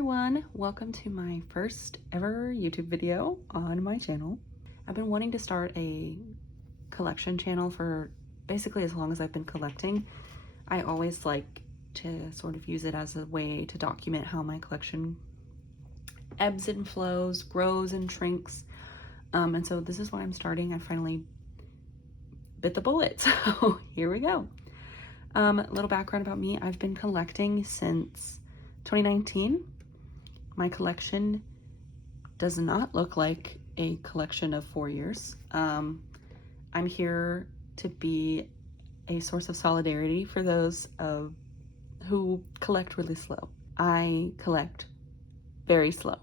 everyone, welcome to my first ever YouTube video on my channel. I've been wanting to start a collection channel for basically as long as I've been collecting. I always like to sort of use it as a way to document how my collection ebbs and flows, grows and shrinks. And so this is why I'm starting. I finally bit the bullet, so here we go. A little background about me. I've been collecting since 2019. My collection does not look like a collection of 4 years. I'm here to be a source of solidarity for those who collect really slow. I collect very slow.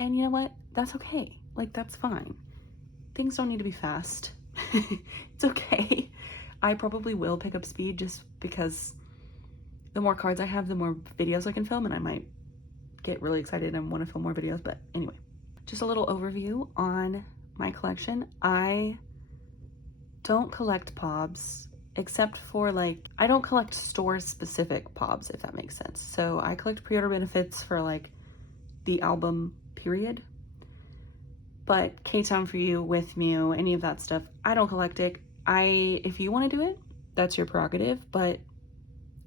And you know what? That's okay. Like, that's fine. Things don't need to be fast. It's okay. I probably will pick up speed just because the more cards I have, the more videos I can film, and I might get really excited and want to film more videos. But anyway, just a little overview on my collection. I don't collect POBs except for I don't collect store specific POBs, if that makes sense. So I collect pre-order benefits for the album period. But K-Town For You, With Mew, any of that stuff, I don't collect it. If you want to do it, that's your prerogative, but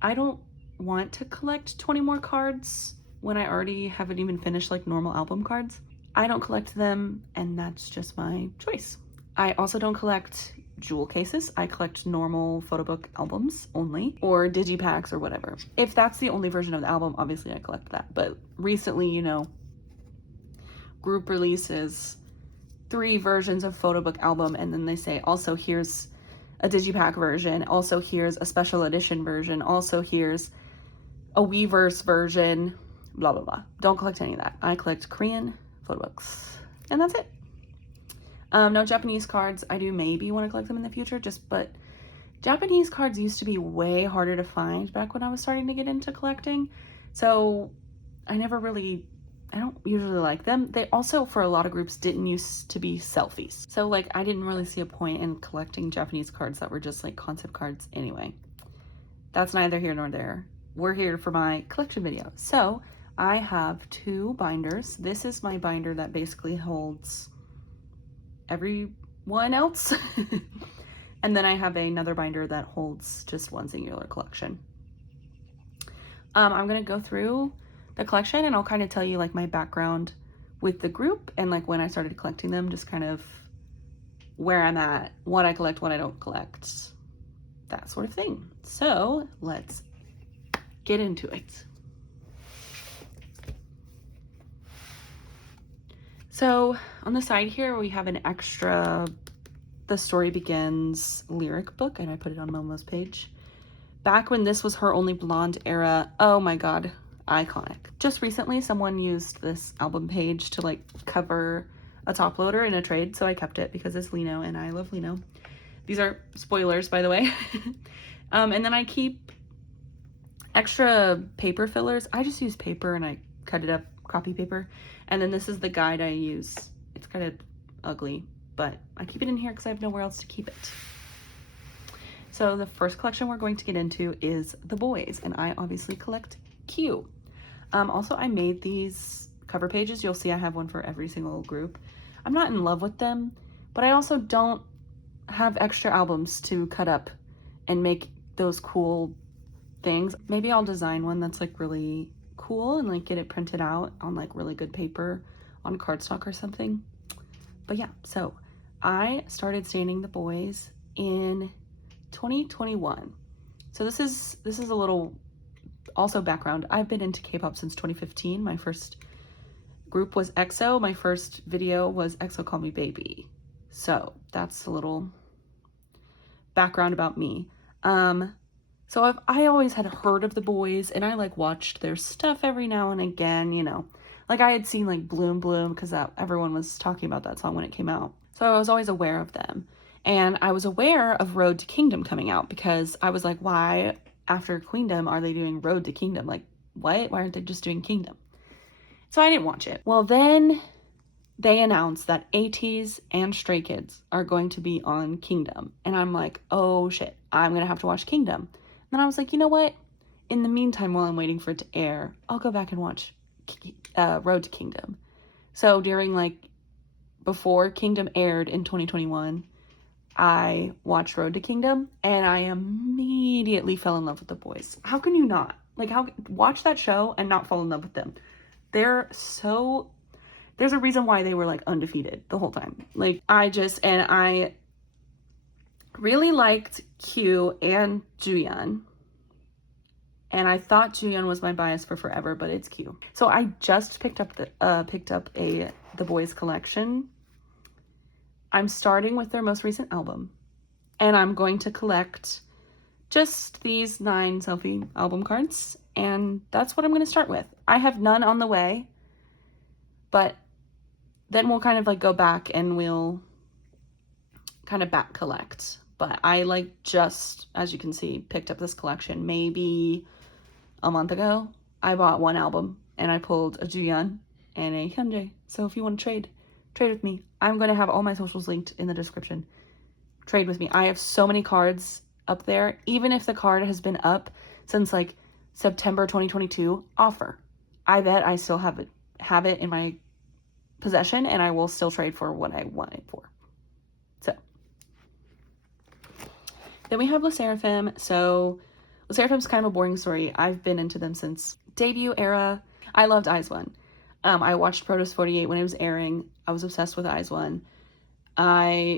I don't want to collect 20 more cards when I already haven't even finished normal album cards. I don't collect them, and that's just my choice. I also don't collect jewel cases. I collect normal photo book albums only, or digipacks or whatever. If that's the only version of the album, obviously I collect that. But recently, group releases 3 versions of photo book album, and then they say, also here's a digipack version, also here's a special edition version, also here's a Weverse version, blah blah blah. Don't collect any of that. I collect Korean photo books, and that's it. No Japanese cards. I do maybe want to collect them in the future, but Japanese cards used to be way harder to find back when I was starting to get into collecting, so I don't usually like them. They also, for a lot of groups, didn't used to be selfies. So I didn't really see a point in collecting Japanese cards that were just concept cards anyway. That's neither here nor there. We're here for my collection video. So I have 2 binders. This is my binder that basically holds everyone else. And then I have another binder that holds just one singular collection. I'm gonna go through the collection, and I'll kind of tell you my background with the group and when I started collecting them, just kind of where I'm at, what I collect, what I don't collect, that sort of thing. So let's get into it. So on the side here we have an extra The Story Begins lyric book, and I put it on Momo's page. Back when this was her only blonde era, oh my god, iconic. Just recently someone used this album page to cover a top loader in a trade, so I kept it because it's Lino and I love Lino. These are spoilers, by the way. And then I keep extra paper fillers. I just use paper and I cut it up, copy paper. And then this is the guide I use. It's kind of ugly, but I keep it in here because I have nowhere else to keep it. So the first collection we're going to get into is the boys, and I obviously collect Q. Also, I made these cover pages. You'll see I have one for every single group. I'm not in love with them, but I also don't have extra albums to cut up and make those cool things. Maybe I'll design one that's really cool and get it printed out on really good paper on cardstock or something. But yeah, so I started staining the boys in 2021. So this is a little also background. I've been into K-pop since 2015. My first group was EXO. My first video was EXO Call Me Baby. So that's a little background about me. So I always had heard of the boys, and I watched their stuff every now and again, I had seen Bloom Bloom because everyone was talking about that song when it came out. So I was always aware of them. And I was aware of Road to Kingdom coming out because I was why after Queendom are they doing Road to Kingdom? What? Why aren't they just doing Kingdom? So I didn't watch it. Well, then they announced that ATEEZ and Stray Kids are going to be on Kingdom. And I'm oh shit, I'm going to have to watch Kingdom. And then I was you know what? in the meantime, while I'm waiting for it to air, I'll go back and watch Road to Kingdom. So during like before Kingdom aired in 2021, I watched Road to Kingdom and I immediately fell in love with the boyz. How can you not? Like, how watch that show and not fall in love with them? There's a reason why they were like undefeated the whole time. Like, I really liked Q and Juyeon. And I thought Juyeon was my bias for forever, but it's Q. So I just picked up the boyz collection. I'm starting with their most recent album, and I'm going to collect just these 9 selfie album cards, and that's what I'm going to start with. I have none on the way, but then we'll kind of like go back and we'll kind of back collect. But I like just, as you can see, picked up this collection maybe a month ago. I bought 1 album and I pulled a Juyeon and a Hyunjae. So if you want to trade with me. I'm going to have all my socials linked in the description. Trade with me. I have so many cards up there. Even if the card has been up since like September 2022, offer. I bet I still have it in my possession, and I will still trade for what I want it for. So then we have sserafim. So sserafim's kind of a boring story. I've been into them since debut era. I loved aespa. I watched Protos 48 when it was airing. I was obsessed with aespa.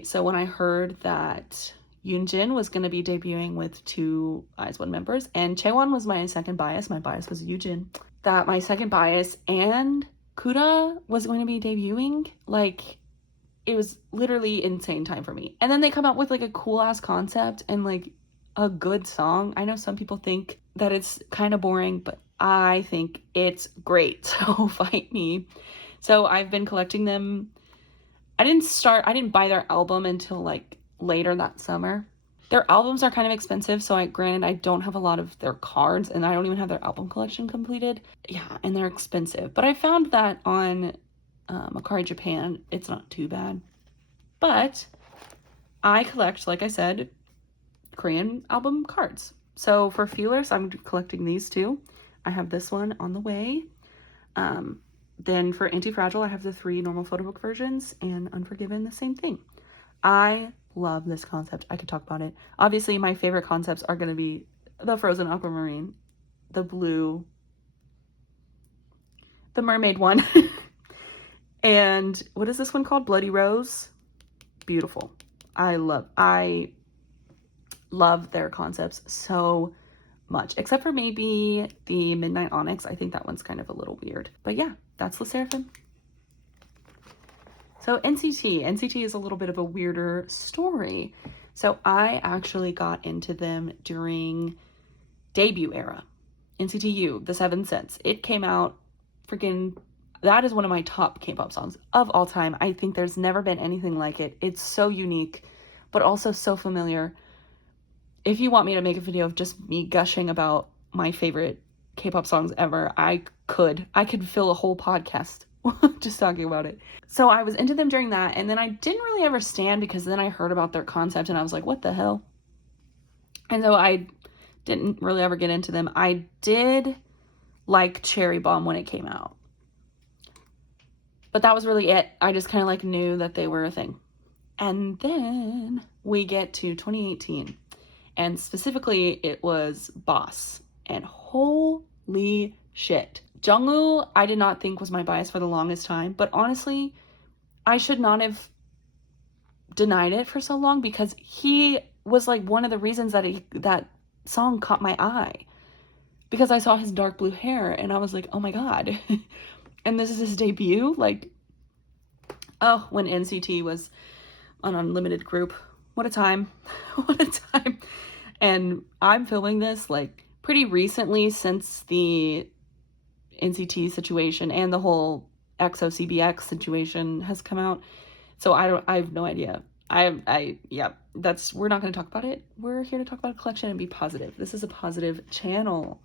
So when I heard that Yoonjin was going to be debuting with 2 aespa members, and Chaewon was my second bias. My bias was Yoonjin. That my second bias and Kuda was going to be debuting. Like, it was literally insane time for me. And then they come out with like a cool ass concept and like a good song. I know some people think that it's kind of boring, but I think it's great. So fight me. So I've been collecting them. I didn't buy their album until like later that summer. Their albums are kind of expensive, so granted I don't have a lot of their cards, and I don't even have their album collection completed. Yeah, and they're expensive. But I found that on Akari Japan, it's not too bad. But I collect, like I said, Korean album cards. So for feelers, I'm collecting these 2. I have this one on the way. Then for Anti-Fragile, I have the 3 normal photo book versions, and Unforgiven, the same thing. I love this concept. I could talk about it. Obviously, my favorite concepts are going to be the Frozen Aquamarine, the blue, the mermaid one, and what is this one called? Bloody Rose. Beautiful. I love their concepts so much, except for maybe the Midnight Onyx. I think that one's kind of a little weird, but yeah, that's sserafim. So NCT is a little bit of a weirder story. So I actually got into them during debut era. NCT U, The 7 Sense. It came out freaking, that is one of my top K-pop songs of all time. I think there's never been anything like it. It's so unique, but also so familiar. If you want me to make a video of just me gushing about my favorite K-pop songs ever, I could fill a whole podcast just talking about it. So I was into them during that, and then I didn't really ever stan, because then I heard about their concept and I was like, what the hell? And so I didn't really ever get into them. I did like Cherry Bomb when it came out, but that was really it. I just kind of like knew that they were a thing. And then we get to 2018, and specifically it was Boss, and holy shit. Jungwoo, I did not think was my bias for the longest time, but honestly, I should not have denied it for so long, because he was like one of the reasons that that song caught my eye, because I saw his dark blue hair and I was like, oh my god. And this is his debut. Like, oh, when NCT was an unlimited group, what a time. What a time. And I'm filming this like pretty recently, since the NCT situation and the whole EXO CBX situation has come out. So I have no idea. Yeah, we're not going to talk about it. We're here to talk about a collection and be positive. This is a positive channel.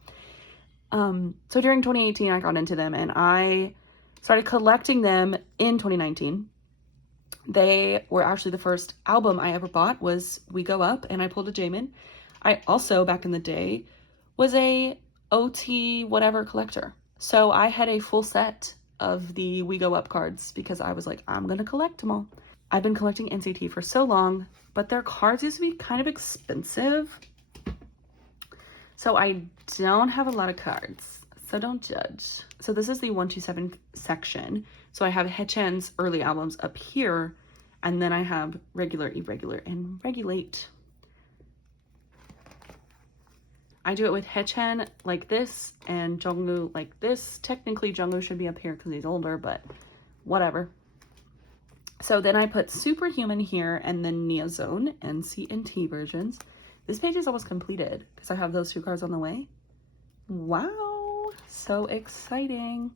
So during 2018, I got into them and I started collecting them in 2019. They were actually the first album I ever bought was We Go Up, and I pulled a Jaemin. I also, back in the day, was a OT whatever collector. So I had a full set of the We Go Up cards because I was like, I'm gonna collect them all. I've been collecting NCT for so long, but their cards used to be kind of expensive. So I don't have a lot of cards, so don't judge. So this is the 127 section. So I have Haechan's early albums up here, and then I have regular, irregular, and regulate. I do it with Haechan like this and Jungwoo like this. Technically Jungwoo should be up here because he's older, but whatever. So then I put Superhuman here and then Neozone and C&T versions. This page is almost completed because I have those 2 cards on the way. Wow, so exciting.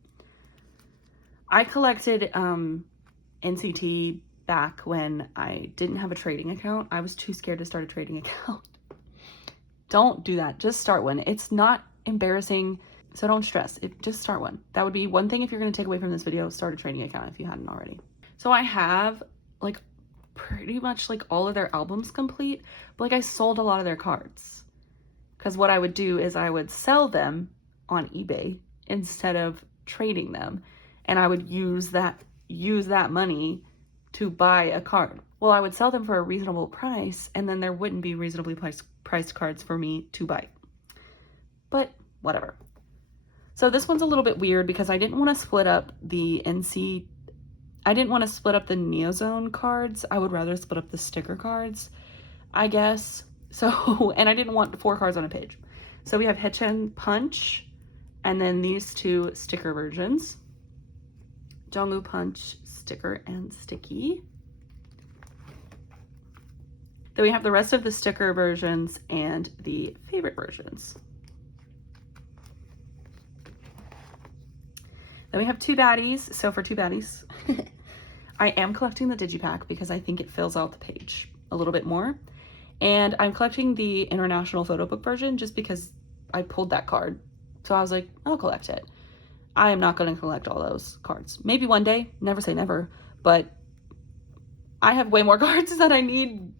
I collected NCT back when I didn't have a trading account. I was too scared to start a trading account. Don't do that. Just start one. It's not embarrassing, so don't stress. Just start one. That would be one thing if you're going to take away from this video. Start a trading account if you hadn't already. So I have like pretty much like all of their albums complete, but like I sold a lot of their cards because what I would do is I would sell them on eBay instead of trading them, and I would use that money to buy a card. Well, I would sell them for a reasonable price, and then there wouldn't be reasonably priced cards for me to buy. But whatever. So this one's a little bit weird because I didn't want to split up the Neozone cards. I would rather split up the sticker cards, I guess. So, and I didn't want 4 cards on a page. So we have Haechan Punch, and then these 2 sticker versions. Jungwoo Punch, sticker and sticky. Then we have the rest of the sticker versions and the favorite versions. Then we have 2 baddies. So for 2 baddies, I am collecting the digipack because I think it fills out the page a little bit more. And I'm collecting the international photo book version just because I pulled that card. So I was like, I'll collect it. I am not going to collect all those cards. Maybe one day, never say never, but I have way more cards that I need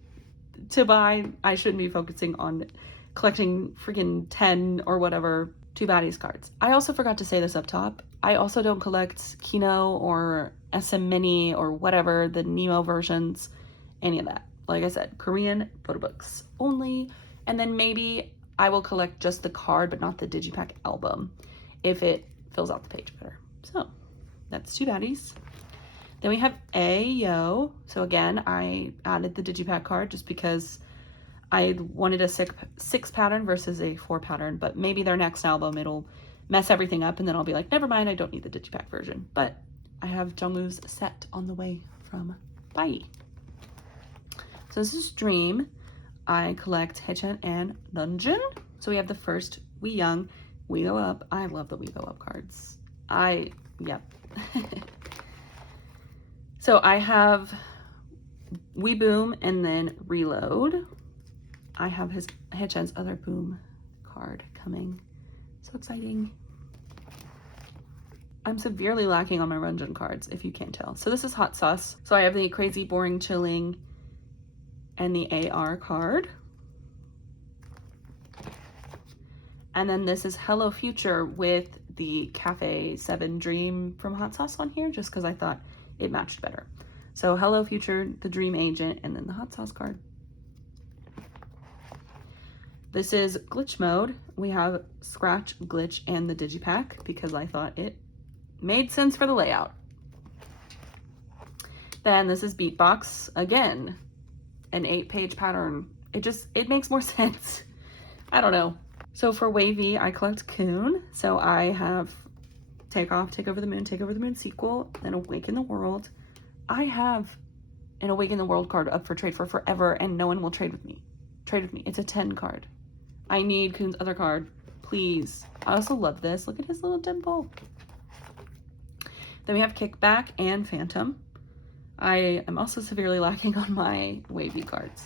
to buy. I shouldn't be focusing on collecting freaking 10 or whatever 2 baddies cards. I also forgot to say this up top. I also don't collect Kino or SM Mini or whatever, the Nemo versions, any of that. Like I said, Korean photo books only. And then maybe I will collect just the card, but not the digipack album if it fills out the page better. So that's 2 baddies. Then we have Ayo. So again, I added the digipack card just because I wanted a 6 pattern versus a 4 pattern, but maybe their next album, it'll mess everything up and then I'll be like, never mind, I don't need the digipack version. But I have Jungwoo's set on the way from Bye. So this is Dream. I collect Haechan and Dungeon. So we have the first We Young, We Go Up. I love the We Go Up cards. Yep. So I have We Boom and then Reload. I have Haechan's other Boom card coming. So exciting. I'm severely lacking on my Runjun cards, if you can't tell. So this is Hot Sauce. So I have the Crazy, Boring, Chilling, and the AR card. And then this is Hello Future with the Cafe 7 Dream from Hot Sauce on here, just because I thought it matched better. So Hello Future, the Dream Agent, and then the Hot Sauce card. This is Glitch Mode. We have Scratch, Glitch, and the Digipack because I thought it made sense for the layout. Then this is Beatbox. Again, an 8-page pattern. It makes more sense. I don't know. So for Wavy, I collect Coon. So I have Take Off, Take Over the Moon sequel, then Awaken the World. I have an Awaken the World card up for trade for forever and no one will trade with me. It's a 10 card. I need Coon's other card, please. I also love this. Look at his little dimple. Then we have Kickback and Phantom. I am also severely lacking on my Wavy cards.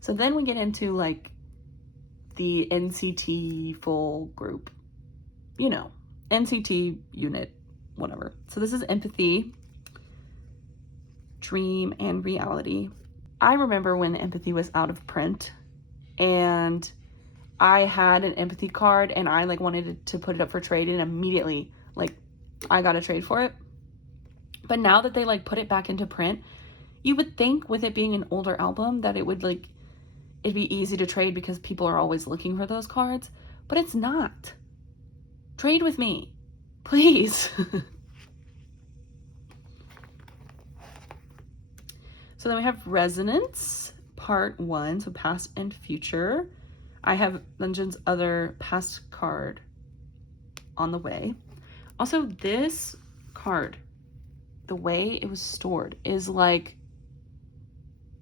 So then we get into like the NCT full group. You know, NCT unit, whatever. So this is Empathy, Dream, and Reality. I remember when Empathy was out of print and I had an empathy card and I like wanted to put it up for trade, and immediately like I got a trade for it. But now that they like put it back into print, you would think with it being an older album that it would like, it'd be easy to trade because people are always looking for those cards, but it's not. Trade with me, please. So then we have Resonance Part 1, so past and future. I have Legends Other past card on the way. Also, this card, the way it was stored is like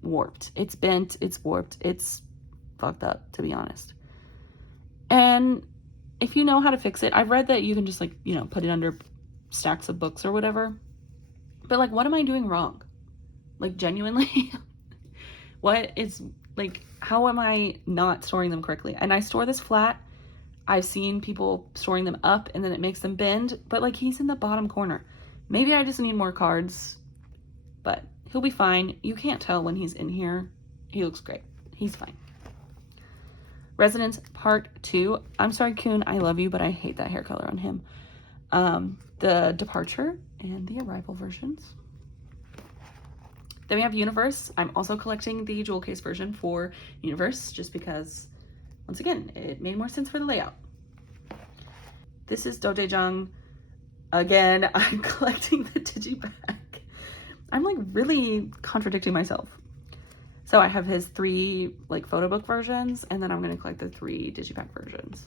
warped. It's bent, it's warped, it's fucked up, to be honest. And if you know how to fix it, I've read that you can just like, you know, put it under stacks of books or whatever. But like, what am I doing wrong? Like, genuinely, what is, like, how am I not storing them correctly? And I store this flat. I've seen people storing them up and then it makes them bend, but like, he's in the bottom corner. Maybe I just need more cards, but he'll be fine. You can't tell when he's in here. He looks great. He's fine. Resonance Part 2. I'm sorry, Kuhn, I love you, but I hate that hair color on him. The Departure and the Arrival versions. Then we have Universe. I'm also collecting the jewel case version for Universe just because, once again, it made more sense for the layout. This is Dojejang. Again, I'm collecting the digipack. I'm like really contradicting myself. So I have his 3 like photo book versions, and then I'm going to collect the 3 digipack versions.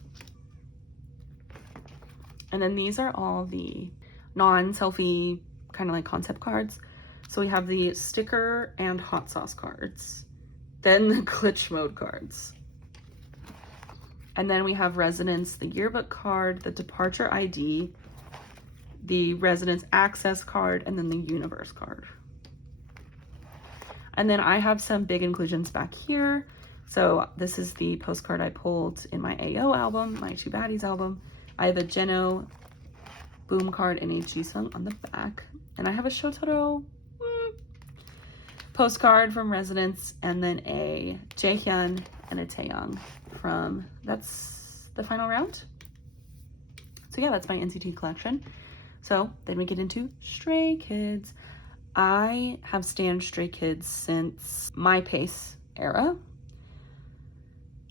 And then these are all the non-selfie kind of like concept cards. So we have the sticker and hot sauce cards, then the glitch mode cards. And then we have Resonance, the yearbook card, the Departure ID, the Resonance access card, and then the Universe card. And then I have some big inclusions back here. So this is the postcard I pulled in my AO album, my Two Baddies album. I have a Geno boom card and a Jisung on the back. And I have a Shotaro postcard from Resonance, and then a Jaehyun and a Taeyang from, that's the final round. So yeah, that's my NCT collection. So then we get into Stray Kids. I have stan Stray Kids since my Pace era.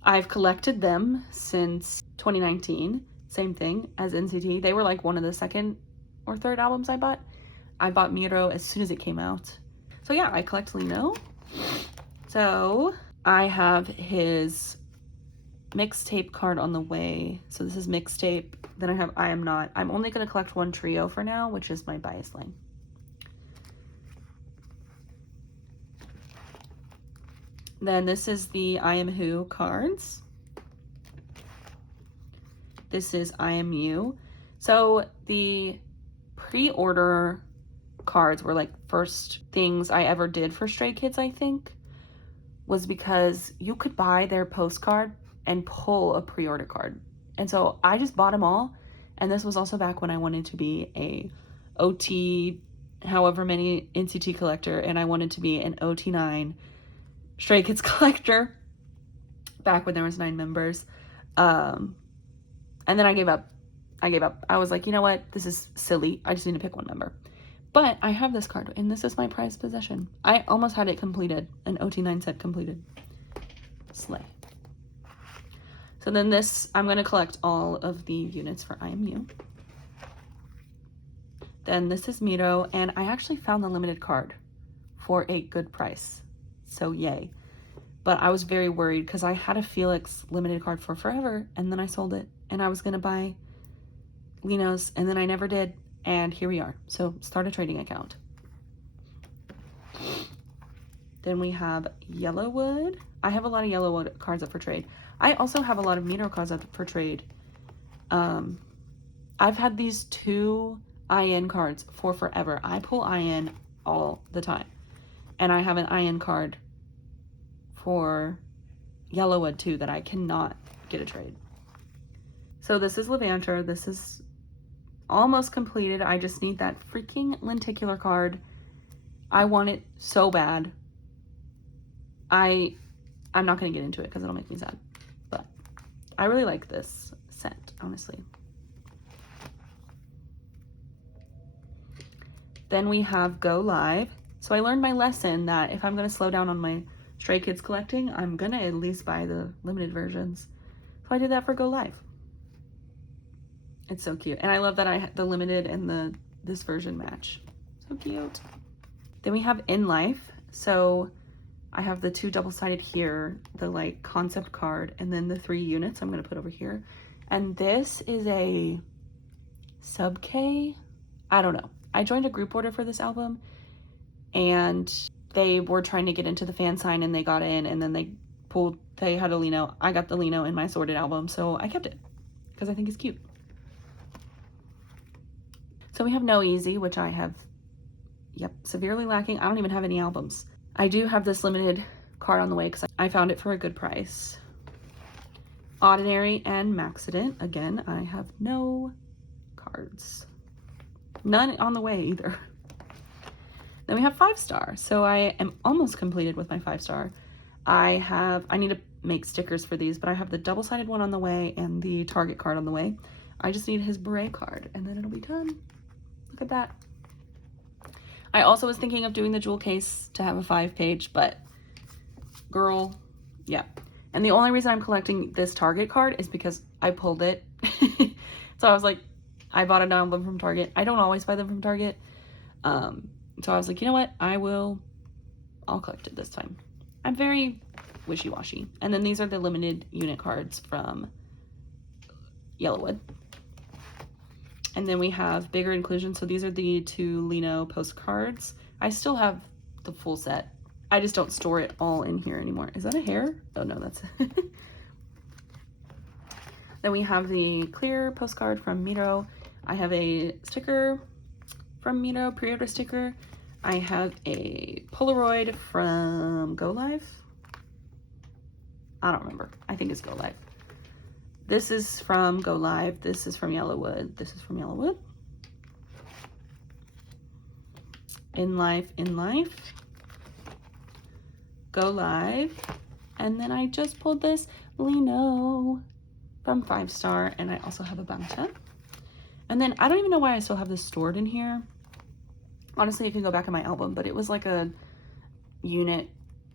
I've collected them since 2019. Same thing as NCT. They were like one of the second or third albums I bought. I bought Miro as soon as it came out. So yeah, I collect Lino. So I have his mixtape card on the way. So this is mixtape. Then I have I Am Not. I'm only going to collect one trio for now, which is my bias line. Then this is the I Am Who cards. This is I Am You. So the pre-order cards were like first things I ever did for Stray Kids, I think, was because you could buy their postcard and pull a pre-order card. And so I just bought them all. And this was also back when I wanted to be a OT, however many NCT collector, and I wanted to be an OT9 Stray Kids collector back when there was 9 members. And then I gave up. I was like, you know what? This is silly. I just need to pick one member. But I have this card, and this is my prized possession. I almost had it completed, an OT9 set completed. Slay. So then this, I'm going to collect all of the units for I Am You. Then this is Miro, and I actually found the limited card for a good price. So yay. But I was very worried because I had a Felix limited card for forever, and then I sold it, and I was going to buy Lino's, and then I never did. And here we are. So start a trading account. Then we have Yellowwood. I have a lot of Yellowwood cards up for trade. I also have a lot of Miro cards up for trade. I've had these 2 IN cards for forever. I pull IN all the time. And I have an IN card for Yellowwood too that I cannot get a trade. So this is Levanter. This is almost completed. I just need that freaking lenticular card. I want it so bad. I'm not going to get into it because it'll make me sad. But I really like this set, honestly. Then we have Go Live. So I learned my lesson that if I'm going to slow down on my Stray Kids collecting, I'm going to at least buy the limited versions. So I did that for Go Live. It's so cute. And I love that the limited and this version match. So cute. Then we have In Life. So I have the 2 double-sided here, the like concept card, and then the 3 units I'm going to put over here. And this is a sub K. I don't know. I joined a group order for this album, and they were trying to get into the fan sign, and they got in, and then they had a Lino. I got the Lino in my sorted album, so I kept it because I think it's cute. So we have No Easy, which I have, yep, severely lacking. I don't even have any albums. I do have this limited card on the way because I found it for a good price. Ordinary and Maxident. Again, I have no cards. None on the way either. Then we have 5-star. So I am almost completed with my 5-star. I need to make stickers for these, but I have the double-sided one on the way and the Target card on the way. I just need his beret card and then it'll be done. Look at that. I also was thinking of doing the jewel case to have a 5-page, but girl, yeah. And the only reason I'm collecting this Target card is because I pulled it. So I was like, I bought an album from Target. I don't always buy them from Target. So I was like, you know what? I'll collect it this time. I'm very wishy-washy. And then these are the limited unit cards from Yellowwood. And then we have Bigger Inclusion. So these are the 2 Lino postcards. I still have the full set. I just don't store it all in here anymore. Is that a hair? Oh no, that's Then we have the clear postcard from Miro. I have a sticker from Miro, pre-order sticker. I have a Polaroid from Go Live. I don't remember. I think it's Go Live. This is from Go Live. This is from Yellowwood. This is from Yellowwood. In Life, In Life. Go Live. And then I just pulled this Lino from 5-star, and I also have a Banta. And then I don't even know why I still have this stored in here. Honestly, it can go back in my album, but it was like a unit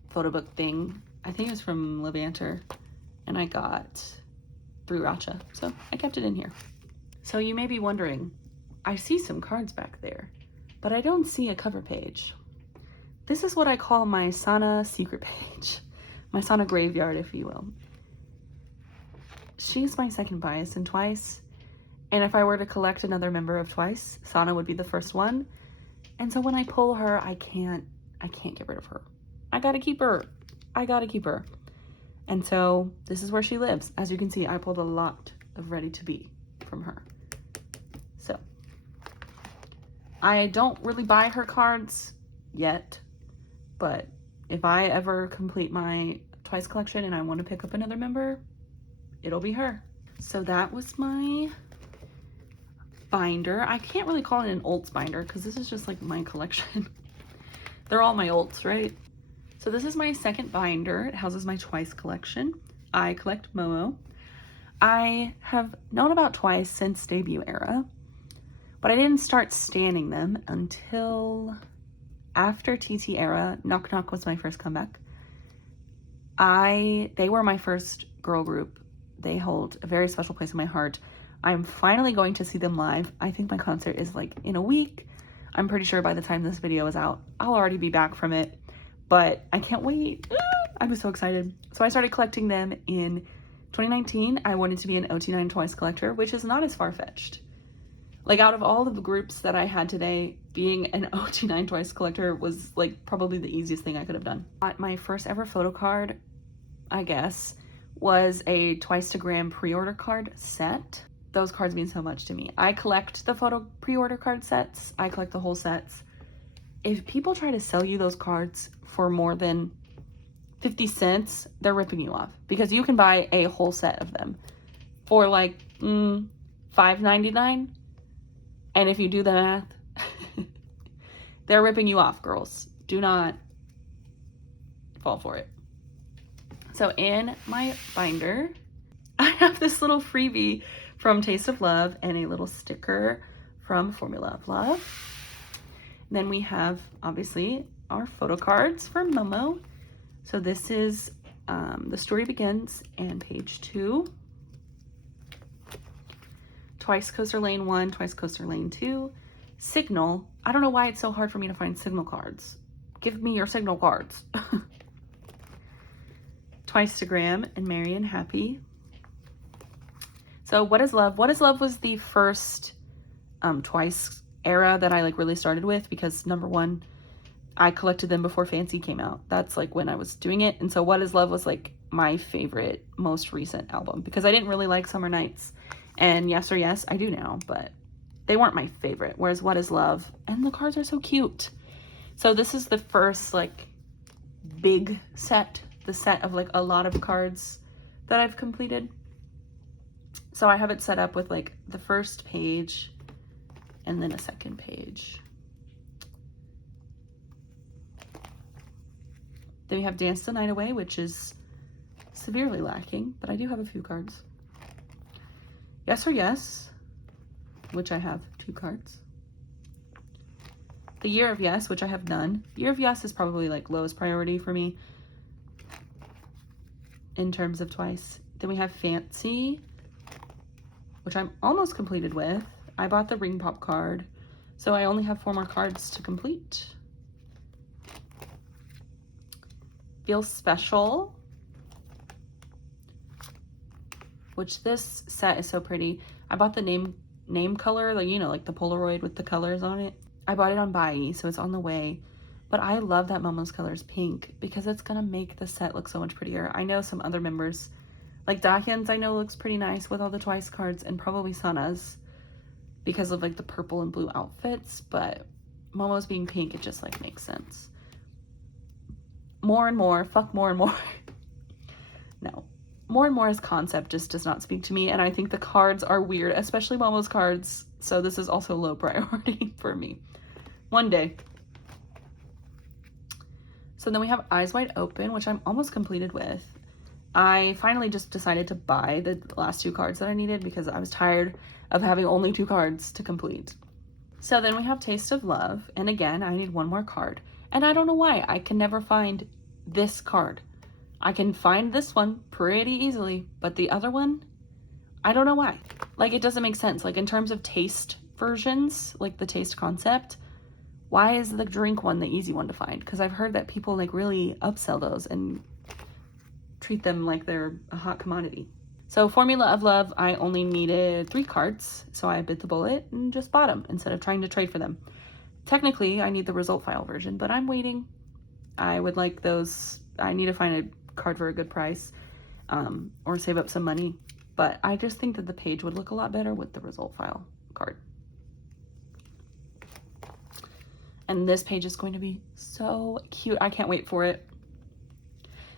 photo book thing. I think it was from Levanter, and I got through Racha, so I kept it in here. So you may be wondering, I see some cards back there, but I don't see a cover page. This is what I call my Sana secret page, my Sana graveyard, if you will. She's my second bias in Twice, and if I were to collect another member of Twice, Sana would be the first one. And so when I pull her, I can't get rid of her. I gotta keep her. I gotta keep her. And so this is where she lives. As you can see, I pulled a lot of Ready to Be from her. So I don't really buy her cards yet, but if I ever complete my Twice collection and I want to pick up another member, it'll be her. So that was my binder. I can't really call it an Olds binder because this is just like my collection. They're all my Olds, right? So this is my second binder. It houses my Twice collection. I collect Momo. I have known about Twice since debut era, but I didn't start standing them until after TT era. Knock Knock was my first comeback. They were my first girl group. They hold a very special place in my heart. I'm finally going to see them live. I think my concert is like in a week. I'm pretty sure by the time this video is out, I'll already be back from it, but I can't wait. I'm so excited. So I started collecting them in 2019. I wanted to be an OT9 Twice collector, which is not as far-fetched. Like out of all of the groups that I had today, being an OT9 Twice collector was like probably the easiest thing I could have done. My first ever photo card, I guess, was a Twice to Gram pre-order card set. Those cards mean so much to me. I collect the photo pre-order card sets. I collect the whole sets. If people try to sell you those cards for more than 50 cents, they're ripping you off, because you can buy a whole set of them for like $5.99. And if you do the math, they're ripping you off, girls. Do not fall for it. So in my binder, I have this little freebie from Taste of Love and a little sticker from Formula of Love. Then we have, obviously, our photo cards for Momo. So this is The Story Begins and page 2. Twice Coaster Lane 1, Twice Coaster Lane 2. Signal. I don't know why it's so hard for me to find signal cards. Give me your signal cards. Twice to Graham and Merry and Happy. So What Is Love? What Is Love was the first Twice era that I like really started with, because number one, I collected them before Fancy came out. That's like when I was doing it. And so What Is Love was like my favorite, most recent album, because I didn't really like Summer Nights and Yes or Yes. I do now, but they weren't my favorite. Whereas What Is Love, and the cards are so cute. So this is the first like big set, the set of like a lot of cards that I've completed. So I have it set up with like the first page and then a second page. Then we have Dance the Night Away, which is severely lacking, but I do have a few cards. Yes or Yes, which I have 2 cards. The Year of Yes, which I have none. Year of Yes is probably like lowest priority for me in terms of Twice. Then we have Fancy, which I'm almost completed with. I bought the Ring Pop card, so I only have 4 more cards to complete. Feel Special, which this set is so pretty. I bought the name color, like, you know, like the Polaroid with the colors on it. I bought it on boyz, so it's on the way. But I love that Momo's color is pink because it's gonna make the set look so much prettier. I know some other members, like Dahyun's I know looks pretty nice with all the Twice cards, and probably Sana's because of like the purple and blue outfits, but Momo's being pink, it just like makes sense. More and More, fuck More and More. No. More and More's concept just does not speak to me, and I think the cards are weird, especially Momo's cards, so this is also low priority for me. One day. So then we have Eyes Wide Open, which I'm almost completed with. I finally just decided to buy the last 2 cards that I needed because I was tired of having only 2 cards to complete. So then we have Taste of Love, and again, I need 1 more card. And I don't know why, I can never find this card. I can find this one pretty easily, but the other one, I don't know why. Like, it doesn't make sense. Like, in terms of taste versions, like the taste concept, why is the drink one the easy one to find? Because I've heard that people like really upsell those and treat them like they're a hot commodity. So Formula of Love, I only needed 3 cards, so I bit the bullet and just bought them instead of trying to trade for them. Technically, I need the result file version, but I'm waiting. I would like those. I need to find a card for a good price, or save up some money, but I just think that the page would look a lot better with the result file card. And this page is going to be so cute. I can't wait for it.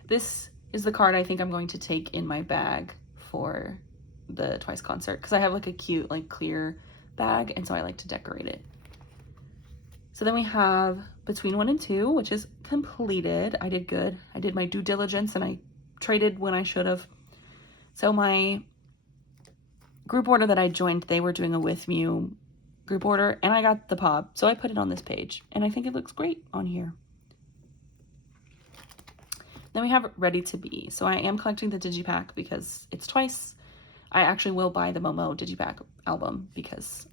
This is the card I think I'm going to take in my bag for the Twice concert, because I have like a cute like clear bag, and so I like to decorate it. So then we have Between 1 and 2, which is completed. I did good. I did my due diligence and I traded when I should have. So my group order that I joined, they were doing a With Mew group order, and I got the pop, so I put it on this page, and I think it looks great on here. Then we have Ready to Be. So I am collecting the digipack because it's Twice. I actually will buy the Momo digipack album because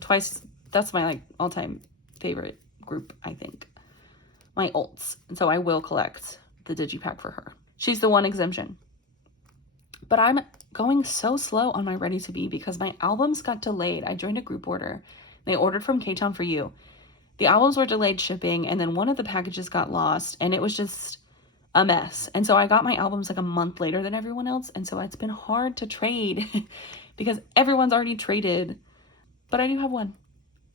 Twice, that's my like all-time favorite group, I think. My ults. And so I will collect the digipack for her. She's the one exemption. But I'm going so slow on my Ready to Be because my albums got delayed. I joined a group order. They ordered from K-Town For You. The albums were delayed shipping, and then one of the packages got lost, and it was just a mess. And so I got my albums like a month later than everyone else, and so it's been hard to trade because everyone's already traded. But I do have one,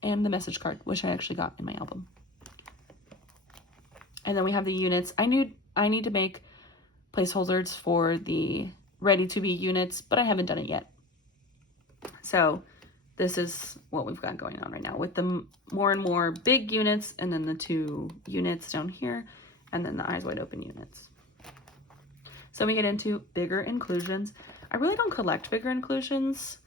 and the message card, which I actually got in my album. And then we have the units. I need to make placeholders for the Ready to Be units, but I haven't done it yet. So this is what we've got going on right now with the More and More big units, and then the 2 units down here, and then the Eyes Wide Open units. So we get into bigger inclusions. I really don't collect bigger inclusions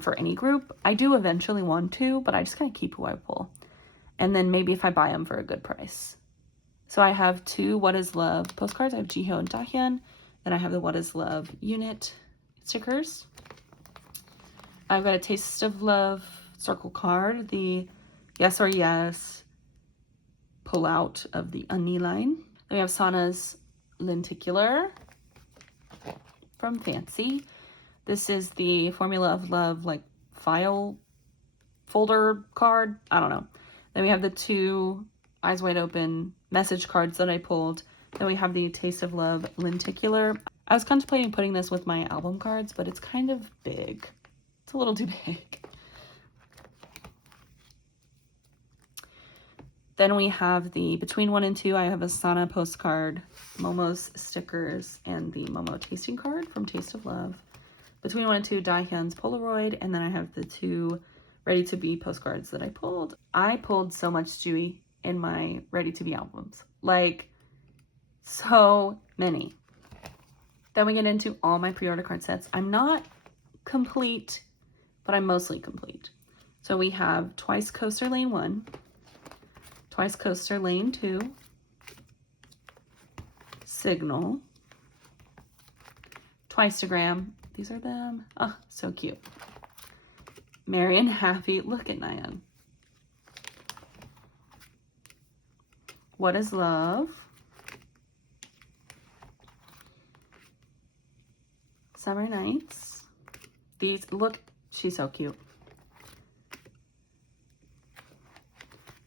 for any group. I do eventually want to, but I just kind of keep who I pull. And then maybe if I buy them for a good price. So I have 2 What Is Love postcards. I have Jiho and Dahyun. Then I have the What Is Love unit stickers. I've got a Taste of Love circle card, the Yes or Yes pull out of the Unni line. Then we have Sana's Lenticular from Fancy. This is the Formula of Love like file folder card. I don't know. Then we have the 2 Eyes Wide Open message cards that I pulled. Then we have the Taste of Love Lenticular. I was contemplating putting this with my album cards, but it's kind of big. It's a little too big. Then we have the Between 1 and 2. I have a Sana postcard, Momo's stickers, and the Momo tasting card from Taste of Love. Between 1 and 2, Dahyun's Polaroid, and then I have the 2 Ready to Be postcards that I pulled. I pulled so much Stewie in my Ready to Be albums. Like, so many. Then we get into all my pre-order card sets. I'm not complete, but I'm mostly complete. So we have Twice Coaster Lane 1, Twice Coaster Lane 2, Signal, Twiceagram. These are them. Oh, so cute. Merry and Happy. Look at Nayeon. What Is Love? Summer Nights. These, look, she's so cute.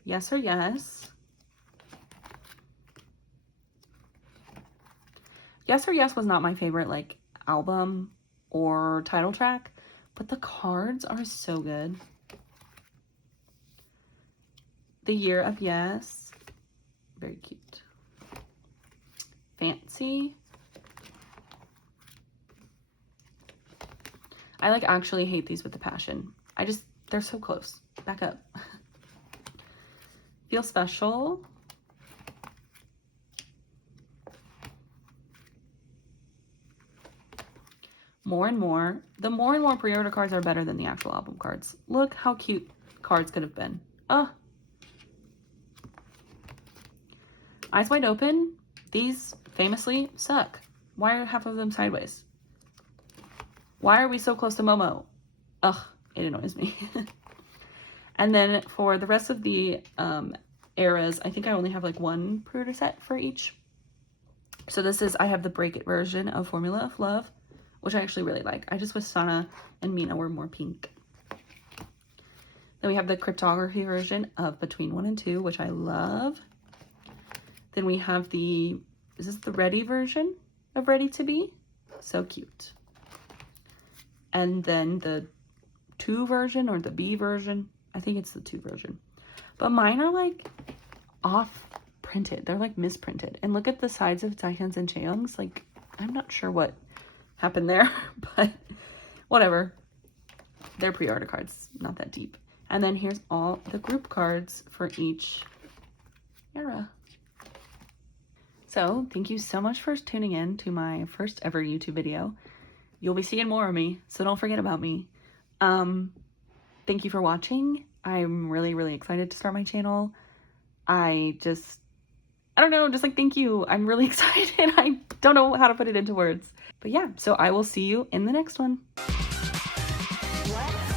Yes or Yes. Yes or Yes was not my favorite, like, album or title track, but the cards are so good. The Year of Yes. Very cute. Fancy. I like actually hate these with a passion. They're so close. Back up. Feel Special. More and More. The More and More pre-order cards are better than the actual album cards. Look how cute cards could have been. Oh. Eyes Wide Open. These famously suck. Why are half of them sideways? Why are we so close to Momo? Ugh, it annoys me. And then for the rest of the eras, I think I only have like 1 pre-order set for each. So this is, I have the Break It version of Formula of Love, which I actually really like. I just wish Sana and Mina were more pink. Then we have the cryptography version of Between 1 and 2, which I love. Then we have the, is this the Ready version of Ready to Be? So cute. And then the 2 version or the B version. I think it's the 2 version. But mine are like off printed. They're like misprinted. And look at the sides of Dahyun's and Chaeyoung's. Like, I'm not sure what happened there, but whatever. They're pre-order cards, not that deep. And then here's all the group cards for each era. So thank you so much for tuning in to my first ever YouTube video. You'll be seeing more of me, so don't forget about me. Thank you for watching. I'm really, really excited to start my channel. I don't know, just like thank you. I'm really excited. I don't know how to put it into words. But yeah, so I will see you in the next one. What?